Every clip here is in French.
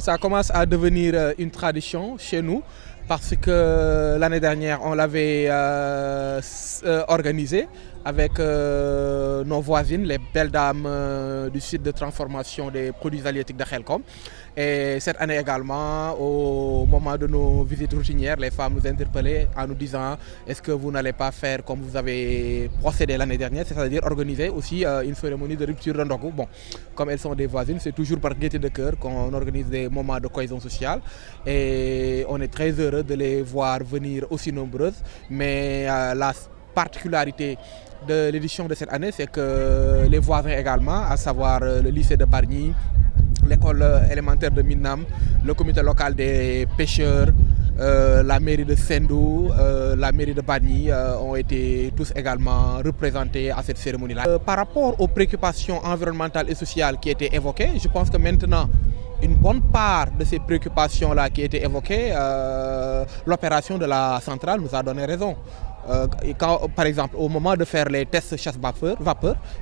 Ça commence à devenir une tradition chez nous parce que l'année dernière, on l'avait organisé avec nos voisines, les belles dames du site de transformation des produits halieutiques de Khelcom. Et cette année également, au moment de nos visites routinières, les femmes nous interpellaient en nous disant est-ce que vous n'allez pas faire comme vous avez procédé l'année dernière, c'est-à-dire organiser aussi une cérémonie de rupture de Ndogu. Bon, comme elles sont des voisines, c'est toujours par gaieté de cœur qu'on organise des moments de cohésion sociale et on est très heureux de les voir venir aussi nombreuses. Mais la particularité de l'édition de cette année, c'est que les voisins également, à savoir le lycée de Bargny, l'école élémentaire de Minam, le comité local des pêcheurs, la mairie de Sendou, la mairie de Bargny ont été tous également représentés à cette cérémonie-là. Par rapport aux préoccupations environnementales et sociales qui étaient évoquées, je pense que maintenant, une bonne part de ces préoccupations-là qui étaient évoquées, l'opération de la centrale nous a donné raison. Quand, par exemple, au moment de faire les tests chasse-vapeur,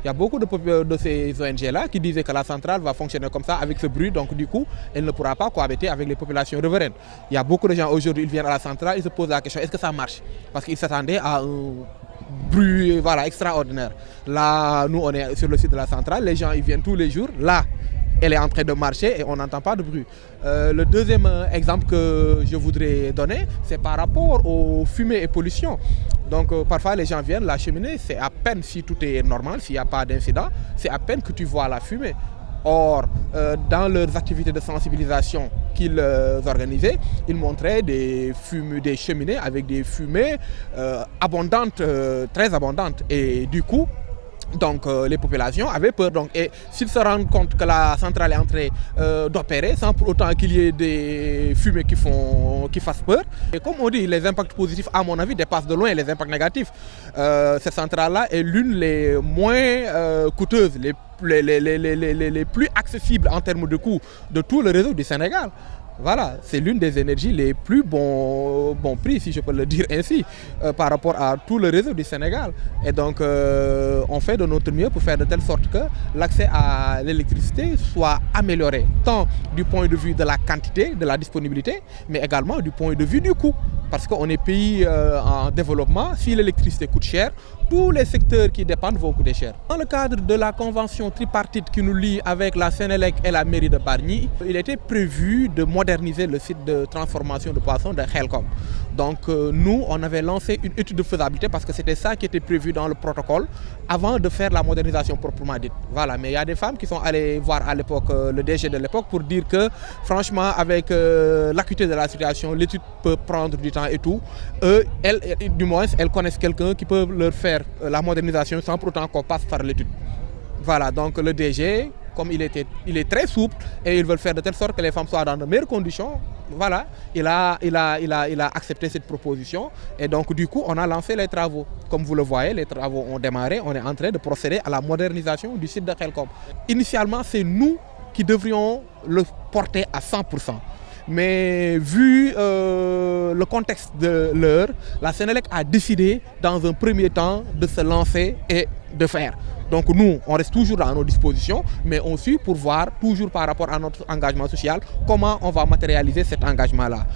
il y a beaucoup de ces ONG-là qui disaient que la centrale va fonctionner comme ça, avec ce bruit, donc du coup, elle ne pourra pas cohabiter avec les populations riveraines. Il y a beaucoup de gens aujourd'hui, ils viennent à la centrale, ils se posent la question, est-ce que ça marche? Parce qu'ils s'attendaient à un bruit extraordinaire. Là, nous, on est sur le site de la centrale, les gens ils viennent tous les jours, là, elle est en train de marcher et on n'entend pas de bruit. Le deuxième exemple que je voudrais donner, c'est par rapport aux fumées et pollution. Donc parfois les gens viennent, la cheminée, c'est à peine si tout est normal, s'il n'y a pas d'incident, c'est à peine que tu vois la fumée. Or, dans leurs activités de sensibilisation qu'ils organisaient, ils montraient des cheminées avec des fumées abondantes, très abondantes. Et du coup, donc les populations avaient peur. Donc, et s'ils se rendent compte que la centrale est en train d'opérer sans pour autant qu'il y ait des fumées qui fassent peur. Et comme on dit, les impacts positifs, à mon avis, dépassent de loin les impacts négatifs. Cette centrale-là est l'une des moins coûteuses, les plus accessibles en termes de coût de tout le réseau du Sénégal. Voilà, c'est l'une des énergies les plus bon prix, si je peux le dire ainsi, par rapport à tout le réseau du Sénégal. Et donc, on fait de notre mieux pour faire de telle sorte que l'accès à l'électricité soit amélioré, tant du point de vue de la quantité, de la disponibilité, mais également du point de vue du coût. Parce qu'on est pays en développement, si l'électricité coûte cher, tous les secteurs qui dépendent vont coûter cher. Dans le cadre de la convention tripartite qui nous lie avec la Sénélec et la mairie de Bargny, il était prévu de moderniser le site de transformation de poissons de Khelcom. Donc nous, on avait lancé une étude de faisabilité parce que c'était ça qui était prévu dans le protocole avant de faire la modernisation proprement dite. Voilà, mais il y a des femmes qui sont allées voir à l'époque le DG de l'époque pour dire que franchement, avec l'acuité de la situation, l'étude peut prendre du temps et tout. Du moins, elles connaissent quelqu'un qui peut leur faire la modernisation sans pour autant qu'on passe par l'étude. Voilà, donc le DG, comme il est très souple et ils veulent faire de telle sorte que les femmes soient dans de meilleures conditions, voilà, il a accepté cette proposition et donc du coup on a lancé les travaux. Comme vous le voyez, les travaux ont démarré, on est en train de procéder à la modernisation du site de Khelcom. Initialement, c'est nous qui devrions le porter à 100%. Mais vu le contexte de l'heure, la Sénélec a décidé dans un premier temps de se lancer et de faire. Donc nous, on reste toujours à nos dispositions, mais on suit pour voir, toujours par rapport à notre engagement social, comment on va matérialiser cet engagement-là.